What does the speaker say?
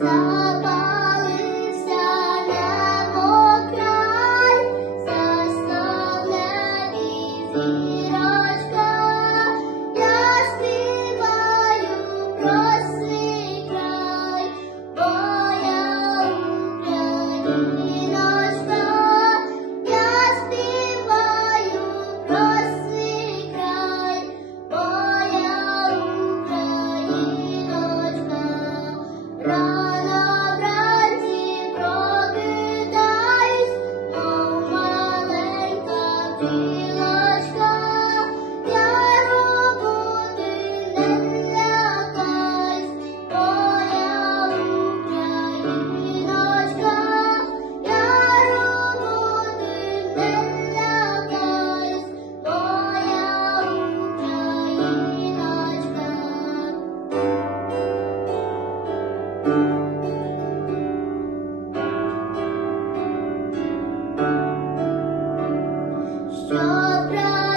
thank mm -hmm. you You. your.